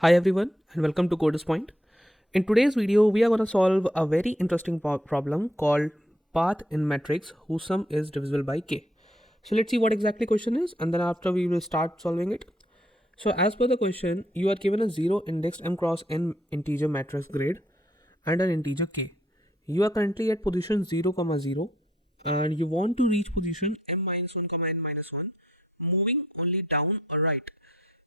Hi everyone and welcome to Coders Point. In today's video, we are going to solve a very interesting problem called path in matrix whose sum is divisible by k. So let's see what exactly question is and then after we will start solving it. So as per the question, you are given a 0 indexed m cross n integer matrix grid and an integer k. You are currently at position 0, 0 and you want to reach position m minus 1, n minus 1 moving only down or right.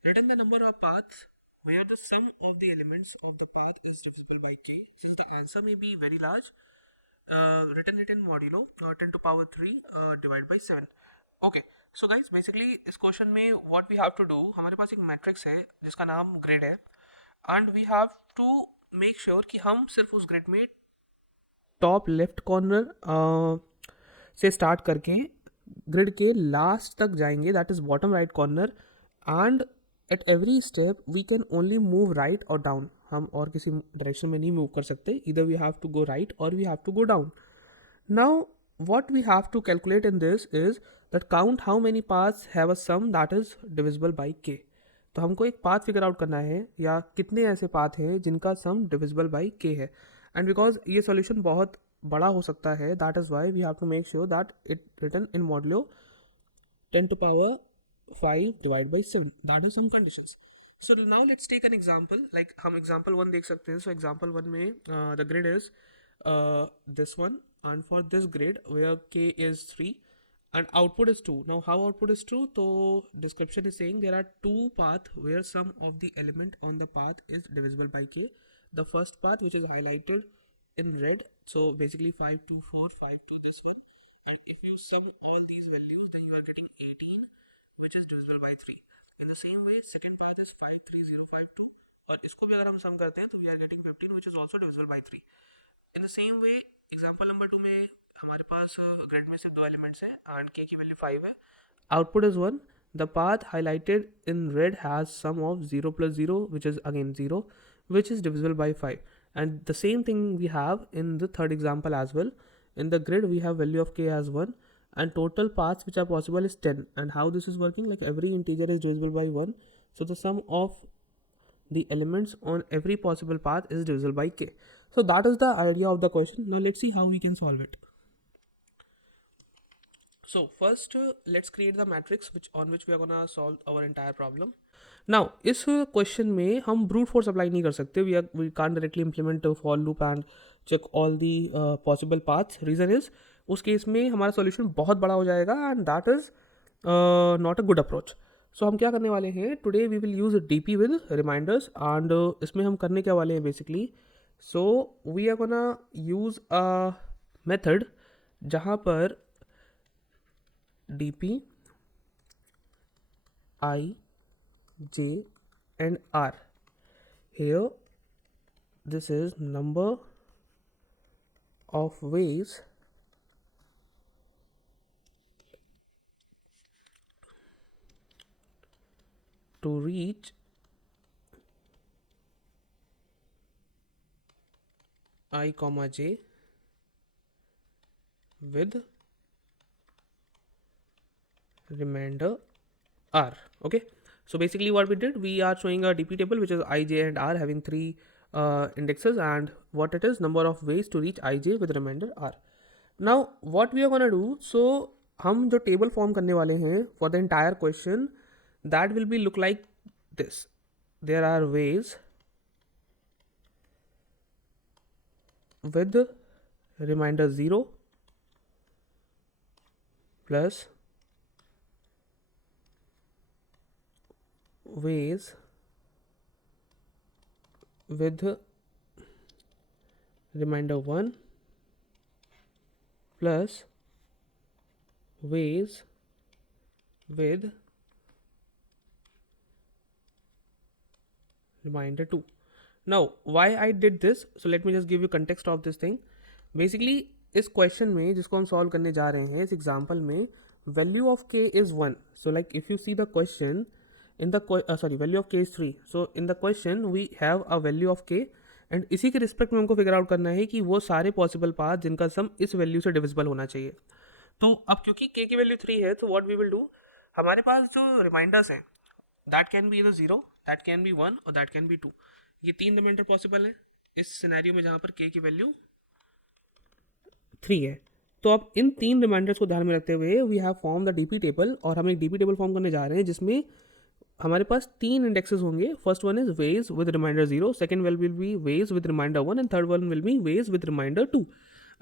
Written the number of paths where the sum of the elements of the path is divisible by k. Since the answer may be very large, written it in modulo 10 to power 3 divided by 7. Okay, so guys basically इस question में what we have to do, हमारे पास एक matrix है जिसका नाम grid है and we have to make sure कि हम सिर्फ उस ग्रिड में टॉप लेफ्ट कॉर्नर से स्टार्ट करके ग्रिड के लास्ट तक जाएंगे, that is bottom right corner, and at every step we can only move right और डाउन. हम और किसी डायरेक्शन में नहीं मूव कर सकते, इधर we have to go right और we have to go down. Now what we have to calculate in this is that count how many paths have a sum that is divisible by k. तो हमको एक path figure out करना है या कितने ऐसे path हैं जिनका सम डिविजिबल बाई k है. एंड बिकॉज ये सॉल्यूशन बहुत बड़ा हो सकता है, that is why we have to make sure that it written in modulo 10 to power 5 divided by 7. That is some conditions. So now let's take an example. Like हम example 1 देख सकते हैं. So example 1 में the grid is this one, and for this grid where k is 3 and output is 2. Now how output is 2? So description is saying there are two paths where sum of the element on the path is divisible by k. The first path which is highlighted in red, so basically 5 2 4 5 2 this one, and if you sum all these values then you are getting 18 which is divisible by 3. In the same way second path is 5 3 0 5 2 और इसको भी अगर हम सम करते हैं तो we are getting 15 which is also divisible by 3. In the same way example number 2 में हमारे पास ग्रिड में सिर्फ दो एलिमेंट्स हैं एंड के की वैल्यू 5 है. Output is 1. The path highlighted in red has sum of 0 plus 0 which is again 0 which is divisible by 5. And the same thing we have in the third example as well. In the grid we have value of k as 1 and total paths which are possible is 10. And how this is working, like every integer is divisible by 1, so the sum of the elements on every possible path is divisible by k. So that is the idea of the question. Now let's see how we can solve it. So first let's create the matrix on which we are gonna solve our entire problem. Now इस question में हम brute force apply नहीं कर सकते. we can't directly implement a for loop and check all the possible paths. Reason is उस case में हमारा solution बहुत बड़ा हो जाएगा and that is not a good approach. सो हम क्या करने वाले हैं, today we will use DP with remainders and इसमें हम करने क्या वाले हैं basically. So we are gonna use a method जहाँ पर DP I J and R, here this is number of ways to reach I comma j with remainder r. Okay, so basically what we did, we are showing a dp table which is I, j and r having three indexes, and what it is, number of ways to reach I, j with remainder r. Now what we are gonna do, so हम जो table form करने वाले हैं for the entire question, that will be look like this. There are ways with remainder 0 plus ways with remainder 1 plus ways with remainder 2. Now why I did this, so let me just give you context of this thing. Basically इस question में जिसको हम solve करने जा रहे हैं, इस example में value of k is 1. so like if you see the question in the value of k is 3. so in the question we have a value of k and इसी के रिस्पेक्ट में हमको फिगर आउट करना है कि वो सारे possible path जिनका सम इस वैल्यू से डिविजिबल होना चाहिए. तो अब क्योंकि k की वैल्यू 3 है, तो व्हाट वी विल डू, हमारे पास जो रिमाइंडर्स हैं that can be either 0 that can be 1 और दैट कैन बी 2. ये 3 रिमाइंडर पॉसिबल है इस सिनेरियो में जहाँ पर k की वैल्यू 3 है. तो अब इन 3 रिमाइंडर्स को ध्यान में रखते हुए we have form the DP table, और हम एक डीपी टेबल फॉर्म करने जा रहे हैं जिसमें हमारे पास 3 इंडेक्सेस होंगे. First one is ways with remainder 0, second will be ways with remainder 1 and third one will be ways with reminder 2.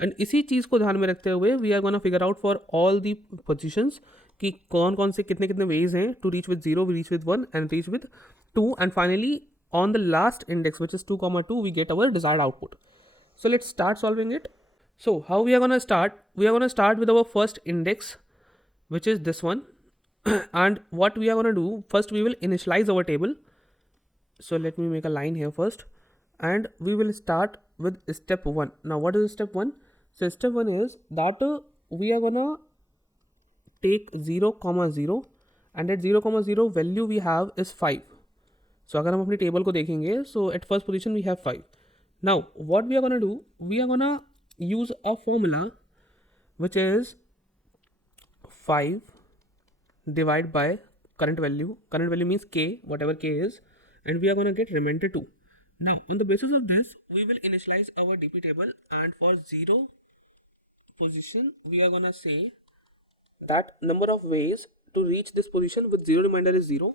And इसी चीज़ को ध्यान में रखते हुए we are gonna figure out for all the positions कि कौन कौन से कितने कितने वेज हैं to reach with 0, reach with 1 and reach with 2, and finally on the last index which is 2, we get our desired output. So let's start solving it. So how we are going to start? We are going to start with our first index, which is this one. And what we are going to do, first we will initialize our table. So let me make a line here first, and we will start with step 1. Now what is step 1? So step 1 is that we are going to take 0, and at 0, value we have is 5. So अगर हम अपनी table को देखेंगे, so at first position we have 5. Now what we are gonna do, we are gonna use a formula which is 5 divide by current value. Current value means k, whatever k is, and we are going to get remainder 2. Now on the basis of this we will initialize our dp table, and for 0 position we are going to say that number of ways to reach this position with 0 remainder is 0.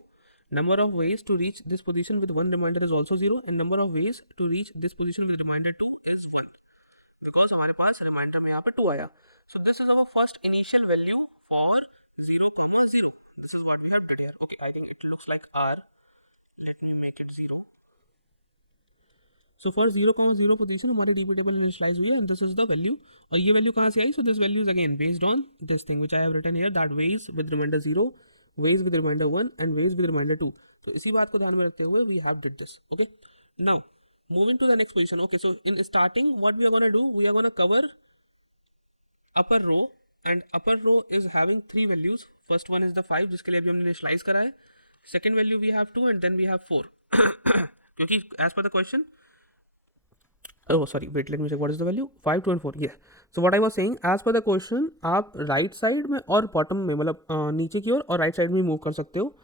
Number of ways to reach this position with 1 remainder is also 0, and number of ways to reach this position with remainder 2 is 1, because हमारे पास remainder में यहाँ पे 2 आया. So this is our first initial value for 0, 0. This is what we have did here. Okay, I think it looks like R. Let me make it 0. So for 0, 0 position हमारी DP table initialize हुई है, and this is the value. और ये value कहाँ से आई? So this value is again based on this thing which I have written here, that ways with remainder 0, ways with remainder 1 and ways with remainder 2. तो इसी बात को ध्यान में रखते हुए we have did this. Okay, now moving to the next position. Okay, so in starting what we are going to do, we are going to cover upper row, and upper row is having 3 values. First one is the 5 जिसके लिए अभी हमने initialize करा है. Second value we have 2, and then we have 4. क्योंकि as per the question, oh sorry, wait, let me check what is the value. 5, 2 and 4. Yeah, so what I was saying, as per the question आप right side में और bottom में मतलब नीचे की ओर और right side में मूव कर सकते हो.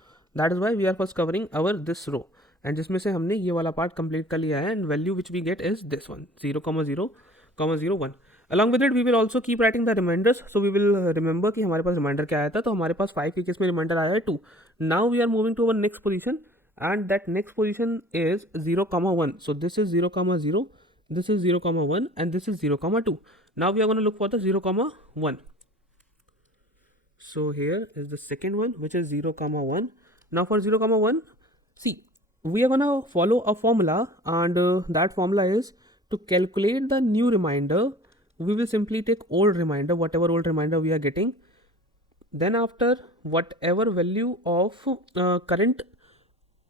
That is why we are first covering our this row, and जिसमें से हमने ये वाला part complete कर लिया है, and value which we get is this one, 0, 0, 0, 1. Along with it we will also keep writing the reminders, so we will remember कि हमारे पास reminder क्या आया था. तो हमारे पास 5 के केस में reminder आया है 2. Now we are moving to our next position, and that next position is 0, 1. So this is 0, 0. This is 0, 1, and this is 0, 2. Now we are going to look for the 0, 1. So here is the second one, which is 0, 1. Now for 0, 1, see, we are going to follow a formula, and that formula is to calculate the new reminder. We will simply take old reminder, whatever old reminder we are getting. Then after whatever value of current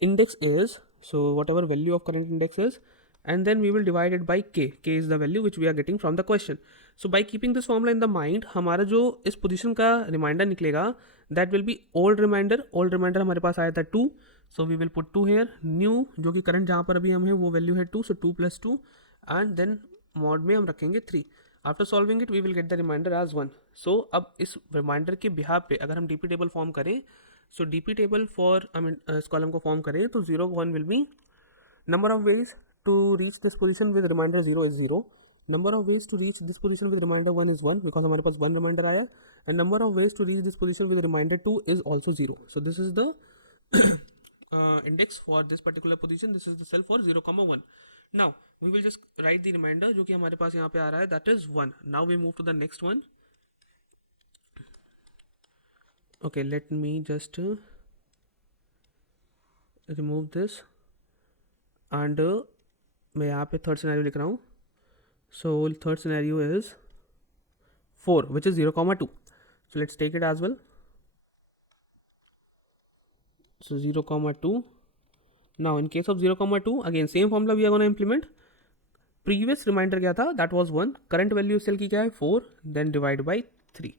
index is, so whatever value of current index is, and then we will divide it by k. K is the value which we are getting from the question. So by keeping this formula in the mind, हमारा जो इस position का reminder निकलेगा, that will be old reminder. Old reminder हमारे पास आया था 2, so we will put 2 here. New जो कि current जहाँ पर अभी हम हैं वो value है 2, so 2 plus 2, and then mod में हम रखेंगे 3. After solving it we will get the reminder as 1. So अब इस reminder के behalf पे अगर हम DP table form करें, so DP table for इस column को form करें तो 0, 1 will be number of ways to reach this position with reminder 0 is 0. Number of ways to reach this position with reminder 1 is 1, because हमारे पास 1 reminder आया, and number of ways to reach this position with reminder 2 is also 0. So this is the index for this particular position. This is the cell for 0, 1. Now we will just write the reminder जो कि हमारे पास यहाँ पे आ रहा है, that is 1. Now we move to the next one. Okay, let me just remove this, and मैं यहाँ पे थर्ड सिनेरियो लिख रहा हूँ. So third scenario is 4, which is 0, 2. So let's take it as well. So 0, 2. Now in case of 0, 2, again same formula we are gonna implement. Previous remainder क्या था, that was 1. Current value cell की क्या है 4, then divide by 3,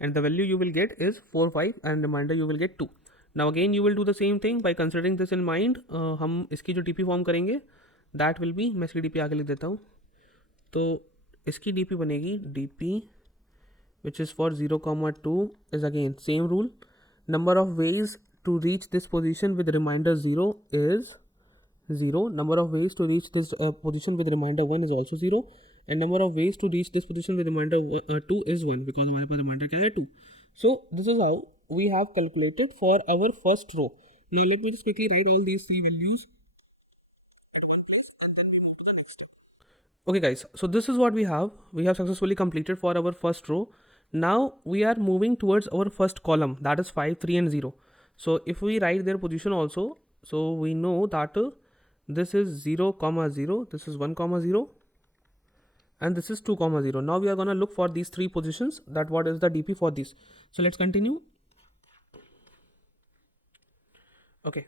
and the value you will get is 4, 5, and remainder you will get 2. Now again you will do the same thing by considering this in mind. हम इसकी जो DP form करेंगे that will be, मैं इसकी DP आगे लिख देता हूँ. तो इसकी DP बनेगी DP which is for 0, 2 is again same rule. Number of ways to reach this position with remainder 0 is 0. Number of ways to reach this position with remainder 1 is also 0. And number of ways to reach this position with remainder 2 is 1, because हमारे पास remainder क्या है 2. So this is how we have calculated for our first row. Now let me just quickly write all these three values at one place and then we move to the next step. Okay guys, so this is what we have. We have successfully completed for our first row. Now we are moving towards our first column, that is 5, 3 and 0. So if we write their position also, so we know that this is 0, 0, this is 1, 0, and this is 2, 0. Now we are going to look for these three positions, that what is the DP for this. So let's continue. Okay,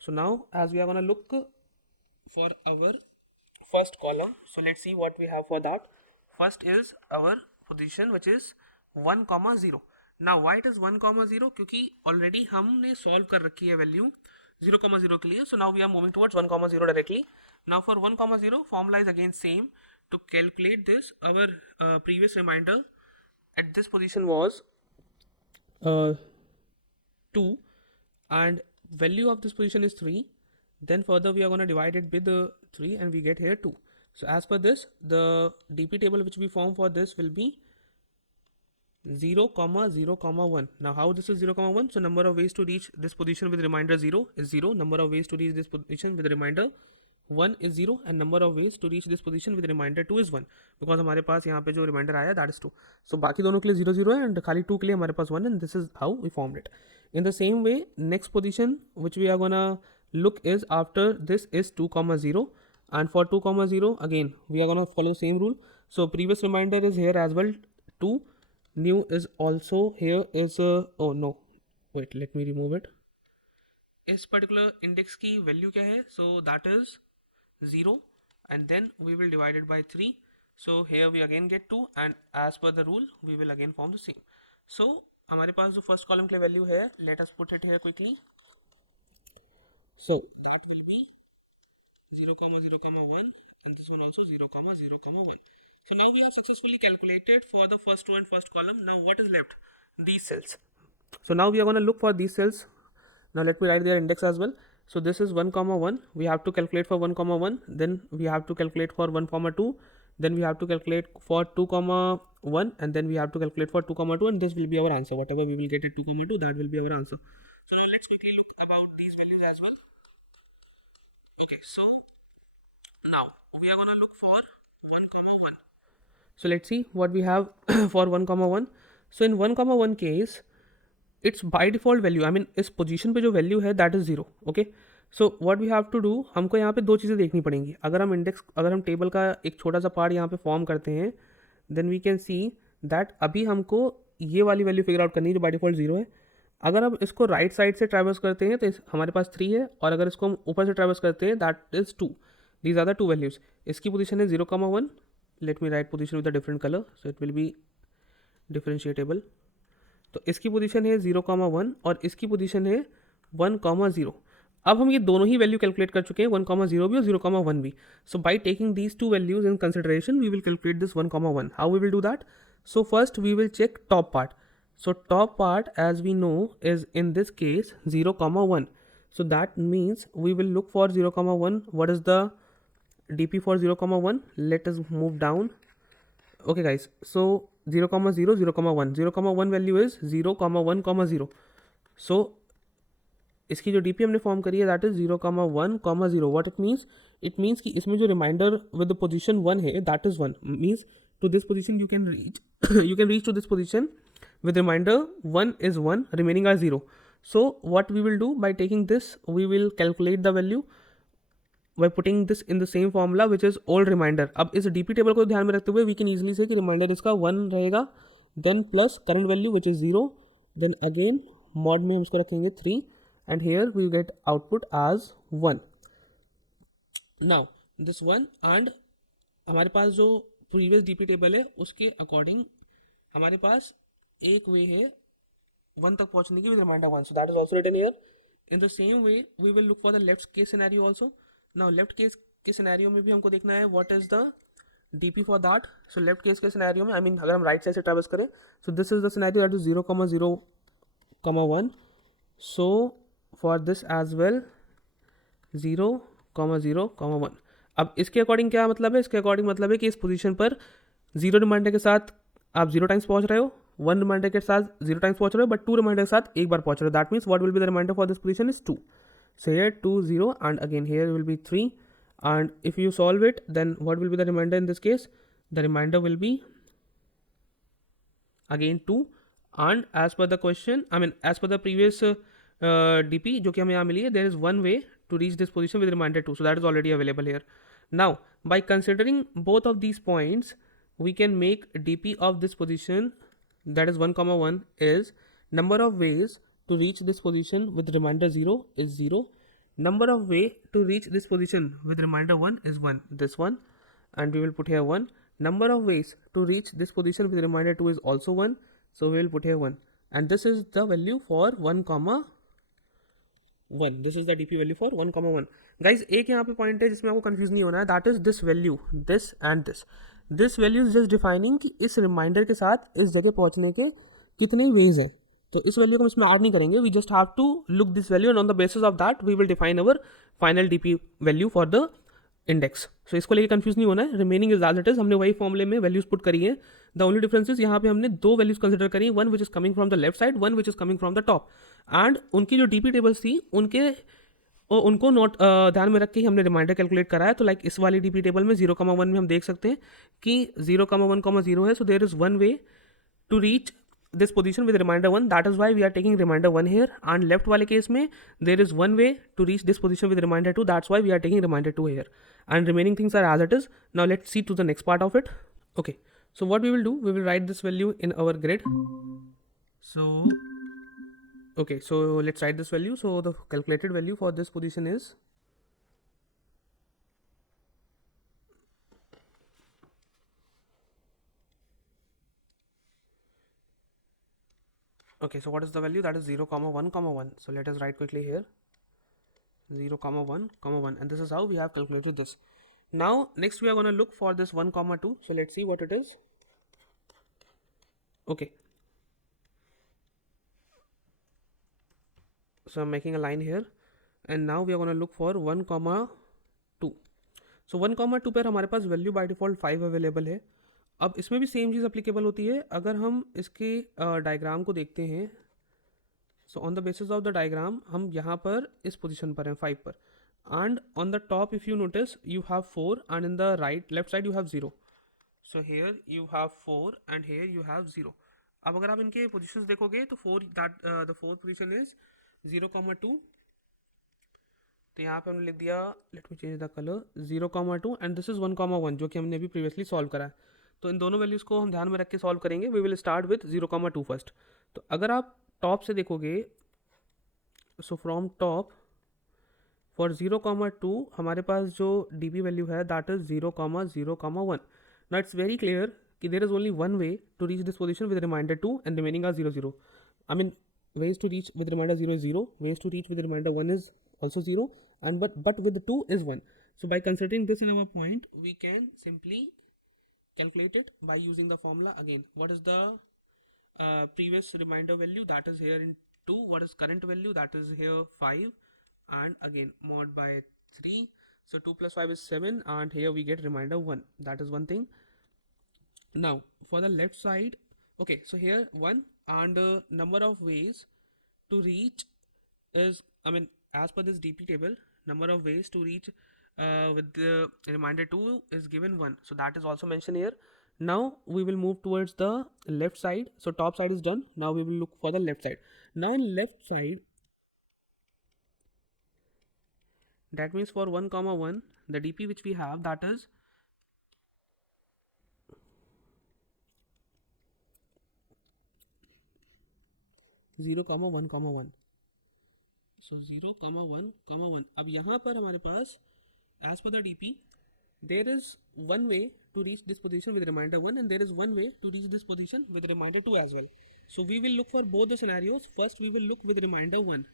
so now as we are going to look for our first column, so let's see what we have for that. First is our position which is 1, 0. Now why it is 1, 0? क्योंकि already हमने solve कर रखी है value 0, 0 के लिए. So now we are moving towards 1, 0 directly. Now for 1, 0, formula is again same. To calculate this, our previous reminder at this position was 2 and value of this position is 3. Then further we are going to divide it with 3 and we get here 2. So as per this, the DP table which we form for this will be 0, 0, 1. Now how this is 0, 1? So number of ways to reach this position with remainder 0 is 0. Number of ways to reach this position with remainder 1 is 0 and number of ways to reach this position with remainder 2 is 1, because हमारे पास यहाँ पे जो remainder आया that is 2. So बाकी दोनों के लिए 0, 0 है and खाली 2 के लिए हमारे पास 1, and this is how we formed it. In the same way, next position which we are gonna look is after this is 2, 0, and for 2, 0 again we are gonna follow same rule. So previous remainder is here as well 2. New is also here is oh no, wait, let me remove it. इस particular index की value क्या है? So that is 0 and then we will divide it by 3. So here we again get 2 and as per the rule we will again form the same. So हमारे पास जो first column के लिए value है, let us put it here quickly. So that will be 0, 0, 1 and this one also 0, 0, 1. So now we have successfully calculated for the first row and first column. Now what is left? These cells. So now we are going to look for these cells. Now let me write their index as well. So this is 1, 1. We have to calculate for 1, 1. Then we have to calculate for 1, 2. Then we have to calculate for 2, 1. And then we have to calculate for 2, 2. And this will be our answer. Whatever we will get at 2, 2, that will be our answer. So now let's quickly look about these values as well. Okay, so now we are going to look for 1, 1. So let's see what we have for 1, 1. So in 1, 1 case, it's by default value, I mean इस position पे जो value है that is 0. Okay, so what we have to do, हमको यहाँ पे दो चीज़ें देखनी पड़ेंगी. अगर हम table का एक छोटा सा part यहाँ पे form करते हैं, then we can see that अभी हमको ये वाली value figure out करनी है जो by default 0 है. अगर हम इसको right side से traverse करते हैं तो हमारे पास 3 है, और अगर इसको हम ऊपर से traverse करते हैं that is 2. These are the two values. इसकी position है 0, 1. Let me write position with a different color so it will be differentiable. तो इसकी पोजीशन है 0, 1 और इसकी पोजीशन है 1, 0. अब हम ये दोनों ही वैल्यू कैलकुलेट कर चुके हैं, 1, 0 भी और 0, 1 भी. So by taking these two values in consideration we will calculate this 1, 1. How we will do that? So first we will check top part. So top part as we know is in this case 0, 1. So that means we will look for 0, 1. What is the DP for 0, 1? Let us move down. Okay guys, so 0, 0, 0, 1. 0, 1 value is 0, 1, 0. So इसकी जो DP हमने form करी है that is 0, 1, 0. What it means? It means कि इसमें जो reminder with the position 1 है that is 1. Means to this position you can reach you can reach to this position with reminder 1 is 1, remaining are 0. So what we will do, by taking this we will calculate the value by putting this in the same formula which is old reminder. अब इस DP table को ध्यान में रखते हुए we can easily say कि reminder इसका 1 रहेगा, then plus current value which is 0, then again mod में हम इसको रखेंगे 3 and here we get output as 1. Now this 1 and हमारे पास जो previous DP टेबल है उसके अकॉर्डिंग हमारे पास एक वे है 1 तक पहुंचने की with reminder 1. So that is also written here. In the same way we will look for the left case scenario also. Now left case के सिनेरियो में भी हमको देखना है what is the DP for that. So left case के scenario में, I mean अगर हम right side से ट्रैवर्स करें, so this is the scenario that is 0, 0, 1. So for this as well 0, 0, 1. अब इसके अकॉर्डिंग क्या मतलब है, इसके अकॉर्डिंग मतलब है कि इस पोजीशन पर 0 रिमाइंडर के साथ आप 0 टाइम्स पहुंच रहे हो, 1 रिमाइंडर के साथ 0 टाइम्स पहुंच रहे हो, बट 2 रिमाइंडर के साथ एक बार पहुंच रहे हो. That means what will be the remainder for this position is 2. So here 2, 0, and again here will be 3, and if you solve it, then what will be the remainder in this case? The remainder will be again 2, and as per the question, I mean as per the previous DP जो कि हमें यहाँ मिली है, there is one way to reach this position with remainder 2, so that is already available here. Now by considering both of these points, we can make DP of this position, that is 1, 1 is number of ways to reach this position with remainder 0 is 0. Number of way to reach this position with remainder 1 is 1, this one, and we will put here 1. Number of ways to reach this position with remainder 2 is also 1, so we will put here 1, and this is the value for 1, 1. This is the DP value for 1, 1. Guys, एक यहाँ पे point है जिसमें आपको confuse नहीं होना है, that is this value, this and this. This value is just defining कि इस रिमाइंडर के साथ इस जगह पहुंचने के कितने वेज हैं. तो इस वैल्यू को हम इसमें ऐड नहीं करेंगे, we just have to look this value and on the basis of that we will define our final DP value for the index. So इसको लेके कंफ्यूज नहीं होना है, remaining is as it is. हमने वही फॉर्मुले में वैल्यूज पुट करी है. द ओनली डिफरेंस इज यहाँ पे हमने दो वैल्यूज कंसिडर करी, one which is coming from the left side, one which is coming from the top, and उनकी जो डीपी टेबल्स थी उनको नोट ध्यान में रख के ही हमने रिमाइंडर कैलकुलेट करा है. तो लाइक इस वाली डीपी टेबल में 0, 1 में हम देख सकते हैं कि 0, 1, 0 है. So there is one way to reach this position with reminder 1, that is why we are taking reminder 1 here, and left वाले केस में there is one way to reach this position with reminder 2, that's why we are taking reminder 2 here, and remaining things are as it is. Now let's see to the next part of it. Okay, so what we will do, we will write this value in our grid. So okay, so let's write this value. So the calculated value for this position is okay, so what is the value? That is 0, 1, 1. So let us write quickly here 0, 1, 1, and this is how we have calculated this. Now next we are going to look for this 1, 2. So let's see what it is. Okay, so I'm making a line here, and now we are going to look for 1, 2. So 1, 2 पर हमारे पास value by default 5 available है. अब इसमें भी same चीज़ applicable होती है. अगर हम इसके डायग्राम को देखते हैं, so on the basis of the diagram हम यहाँ पर इस पोजीशन पर हैं 5 पर, and on the top if you notice you have 4, and in the right left side you have 0. So here you have 4 and here you have 0. अब अगर आप इनके पोजिशन देखोगे तो द फोर्थ पोजिशन इज 0, 2. तो यहाँ पे हमने लिख दिया, let me change the colour, 0, 2, and this is 1, 1 जो कि हमने अभी प्रीवियसली सॉल्व करा है. तो इन दोनों वैल्यूज़ को हम ध्यान में रख के सॉल्व करेंगे. We will start with 0, 2 first. तो अगर आप टॉप से देखोगे, सो फ्रॉम टॉप फॉर 0, 2 हमारे पास जो डीपी वैल्यू है that is 0, 0, 1. Now it's very clear कि there is only one way to reach this position with reminder 2 and remaining are 0, 0. I mean ways to reach with reminder 0 is 0, ways to reach with reminder 1 is also 0, and but with the 2 is 1. So by considering this in our point, we can simply calculate it by using the formula again. What is the previous reminder value? That is here in 2. What is current value? That is here 5, and again mod by 3. So 2 plus 5 is 7, and here we get reminder 1. That is one thing. Now for the left side, okay, so here 1, and number of ways to reach is, I mean as per this DP table, number of ways to reach with the reminder 2 is given 1, so that is also mentioned here. Now we will move towards the left side. So top side is done, now we will look for the left side. Now in left side, that means for 1, 1 the DP which we have, that is 0, 1, 1. So 0, 1, 1. अब यहाँ पर हमारे पास as per the DP there is one way to reach this position with reminder 1, and there is one way to reach this position with reminder 2 as well. So we will look for both the scenarios. First we will look with reminder 1.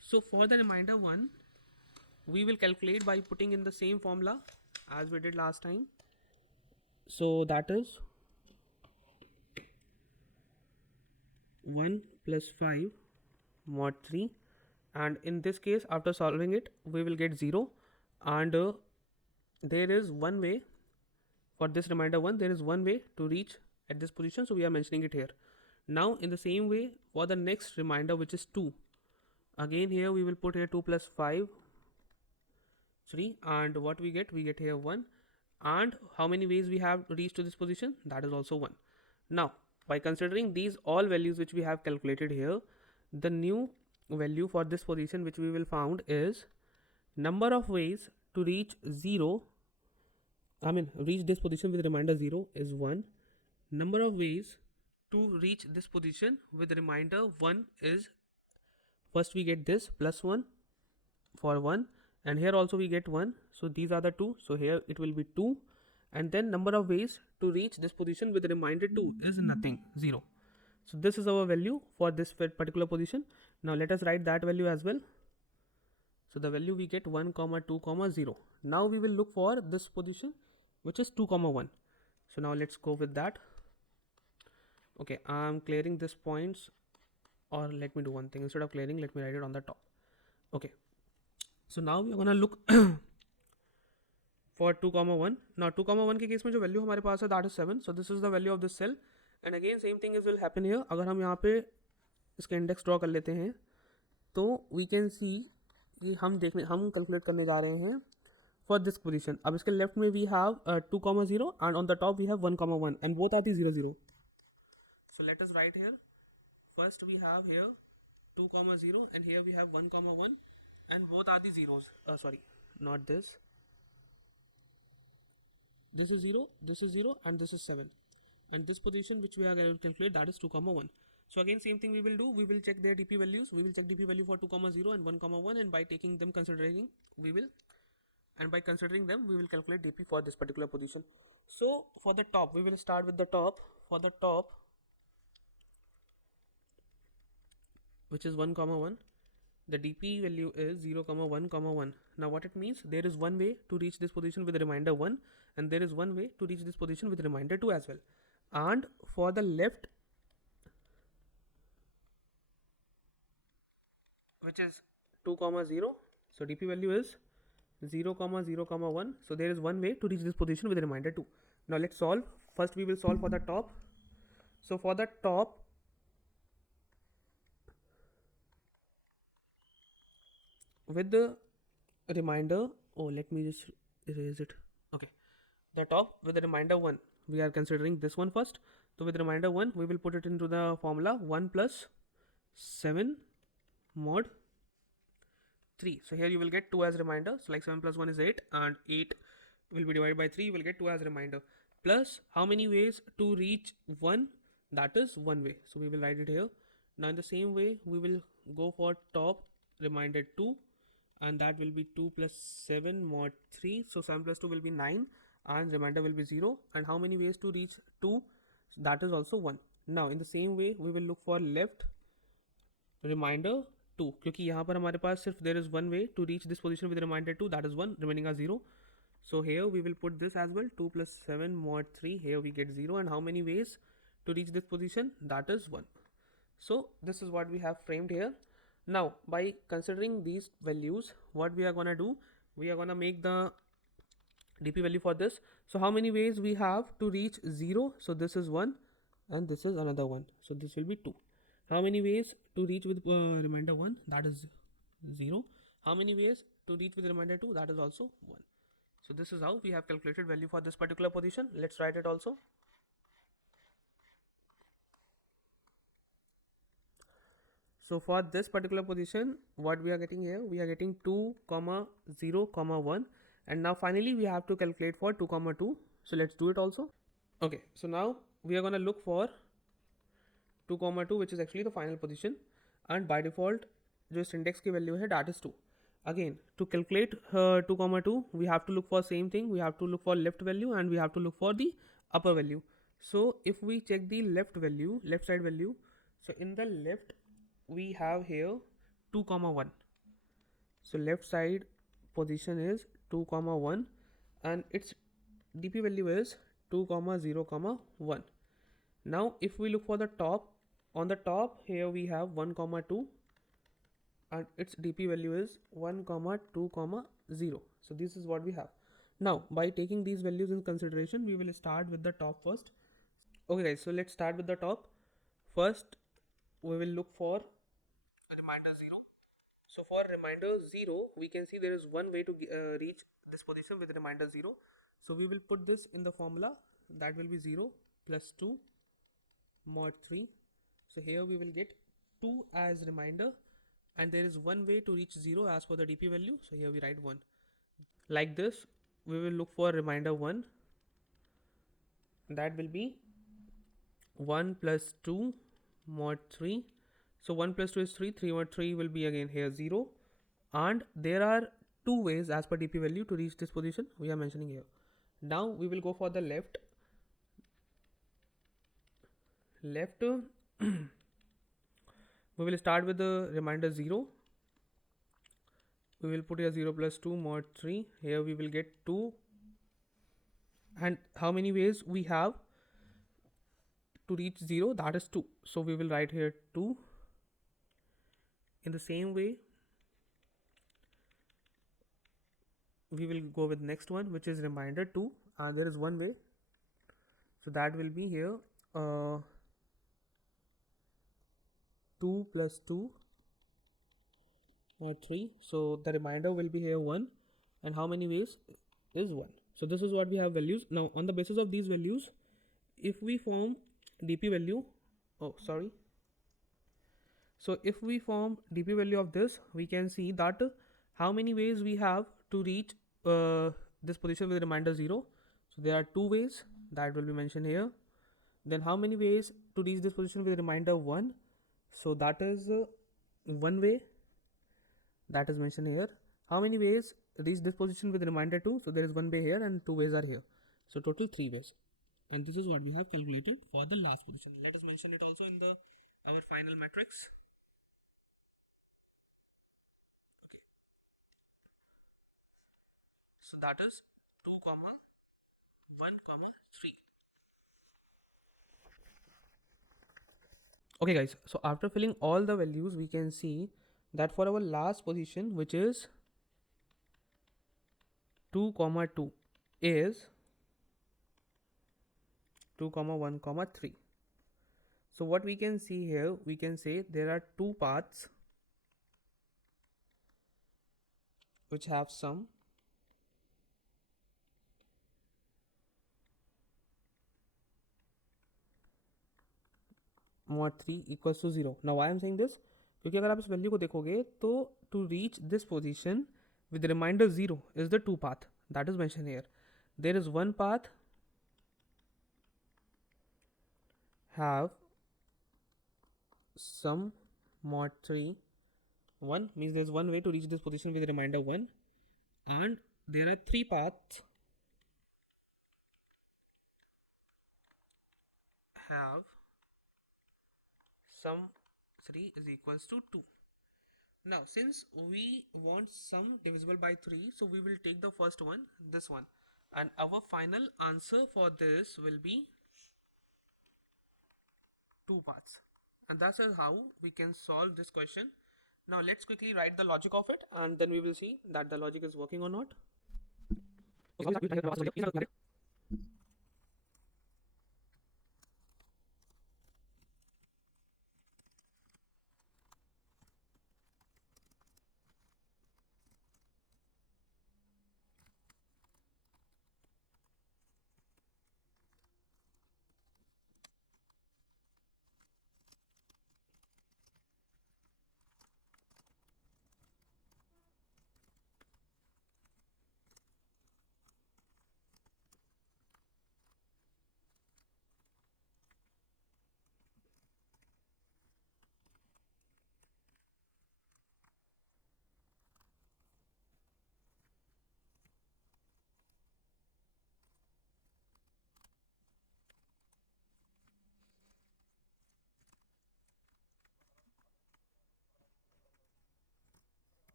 So for the reminder 1 we will calculate by putting in the same formula as we did last time. So that is 1 plus 5 mod 3 and in this case after solving it we will get 0, and there is one way for this reminder 1, there is one way to reach at this position, so we are mentioning it here. Now in the same way for the next reminder, which is 2, again here we will put here 2 plus 5 3, and what we get here 1, and how many ways we have reached to this position, that is also 1. Now by considering these all values which we have calculated here, the new value for this position which we will found is number of ways to reach 0, reach this position with reminder 0 is 1. Number of ways to reach this position with reminder 1 is, first we get this plus 1 for 1, and here also we get 1, so these are the 2, so here it will be 2, and then number of ways to reach this position with reminder 2 is nothing, 0. So this is our value for this particular position. Now let us write that value as well. So the value we get 1 comma 2 comma 0. Now we will look for this position which is 2 comma 1. So now let's go with that. Okay, I'm clearing this points, or let me do one thing, instead of clearing let me write it on the top. Okay, so now we are gonna look for 2 comma 1. Now 2 comma 1 के case में जो value हमारे पास है that is 7. So this is the value of this cell, and again same thing is will happen here. अगर हम यहाँ पे इसका इंडेक्स ड्रॉ कर लेते हैं तो we can see कि हम कैलकुलेट करने जा रहे हैं for this position. अब इसके लेफ्ट में we have 2 comma 0 and on the top we have 1 comma 1 and both are the 0 0. So let us write here. First we have here 2 comma 0 and here we have 1 comma 1 and both are the zeros. Sorry, not this. This is 0, this is 0 and this is 7. And this position which we are going to calculate, that is 2 comma 1. So again same thing we will do. We will check their DP values. We will check DP value for 2 comma 0 and 1 comma 1, and by taking them considering we will calculate DP for this particular position. So for the top we will start with the top. For the top, which is 1 comma 1, the DP value is 0 comma 1 comma 1. Now what it means, there is one way to reach this position with reminder 1 and there is one way to reach this position with reminder 2 as well. And for the left, which is 2 comma 0, so DP value is 0 comma 0 comma 1, so there is one way to reach this position with reminder 2. Now let's solve. First we will solve for the top. So for the top, with the reminder, let me just erase it. Okay, the top with the reminder 1, we are considering this one first. So with reminder 1 we will put it into the formula 1 plus 7 mod 3. So here you will get 2 as reminder, so like 7 plus 1 is 8 and 8 will be divided by 3, you will get 2 as reminder, plus how many ways to reach 1, that is one way, so we will write it here. Now in the same way we will go for top reminder 2, and that will be 2 plus 7 mod 3, so 7 plus 2 will be 9 and remainder will be 0. And how many ways to reach 2, that is also 1. Now in the same way we will look for left reminder 2, क्योंकि यहाँ पर हमारे पास सिर्फ there is one way to reach this position with reminder 2, that is 1, remaining are 0. So here we will put this as well, 2 plus 7 mod 3, here we get 0, and how many ways to reach this position, that is 1. So this is what we have framed here. Now by considering these values, what we are gonna do, we are gonna make the DP value for this. So how many ways we have to reach 0, so this is 1 and this is another 1, so this will be 2. How many ways to reach with remainder 1, that is 0. How many ways to reach with remainder 2, that is also 1. So this is how we have calculated value for this particular position. Let's write it also. So for this particular position, what we are getting here, we are getting 2 comma 0 comma 1, and now finally we have to calculate for 2 comma 2. So let's do it also. Okay, so now we are gonna look for 2 comma 2, which is actually the final position, and by default जो इस index की value है that is 2. Again to calculate 2 comma 2, we have to look for same thing, we have to look for left value and we have to look for the upper value. So if we check the left value, left side value, so in the left we have here 2 comma 1. So left side position is 2 comma 1 and its DP value is 2 comma 0 comma 1. Now if we look for the top, on the top here we have 1 comma 2 and its DP value is 1 comma 2 comma 0. So this is what we have. Now by taking these values in consideration, we will start with the top first. Okay guys, so let's start with the top. First we will look for reminder 0. So for reminder 0, we can see there is one way to reach this position with reminder 0. So we will put this in the formula, that will be 0 plus 2 mod 3. So here we will get 2 as reminder, and there is one way to reach 0 as per the DP value. So here we write 1. Like this, we will look for reminder 1, that will be 1 plus 2 mod 3. So 1 plus 2 is 3, 3 mod 3 will be again here 0. And there are two ways as per DP value to reach this position we are mentioning here. Now we will go for the left. We will start with the reminder 0. We will put here 0 plus 2 mod 3. Here we will get 2. And how many ways we have to reach 0? That is 2. So we will write here 2. In the same way, we will go with next one, which is reminder 2, and there is one way. So that will be here 2 plus 2 or 3. So the reminder will be here 1, and how many ways is 1. So this is what we have values. Now on the basis of these values, if we form DP value, so if we form DP value of this, we can see that how many ways we have to reach this position with reminder 0. So there are 2 ways that will be mentioned here. Then how many ways to reach this position with reminder 1? So that is one way that is mentioned here. How many ways reach this position with reminder 2? So there is one way here and 2 ways are here. So total 3 ways. And this is what we have calculated for the last position. Let us mention it also in our final matrix. Okay. So that is 2 comma 1 comma 3. Okay guys, so after filling all the values, we can see that for our last position, which is 2 comma 2, is 2 comma 1 comma 3. So what we can see here, we can say there are 2 paths which have sum mod 3 equals to 0. Now why I am saying this? क्योंकि अगर आप इस value को देखोगे तो to reach this position with reminder 0 is the 2 path that is mentioned here. There is one path have sum mod 3 1, means there's one way to reach this position with reminder 1, and there are 3 paths have sum 3 is equals to 2. Now since we want sum divisible by 3, so we will take the first one, this one, and our final answer for this will be 2 paths, and that's how we can solve this question. Now let's quickly write the logic of it, and then we will see that the logic is working or not.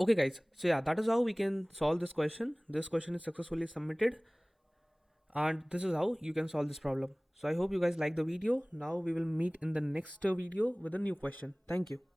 Okay guys, so yeah, that is how we can solve this question. This question is successfully submitted, and this is how you can solve this problem. So I hope you guys like the video. Now we will meet in the next video with a new question. Thank you.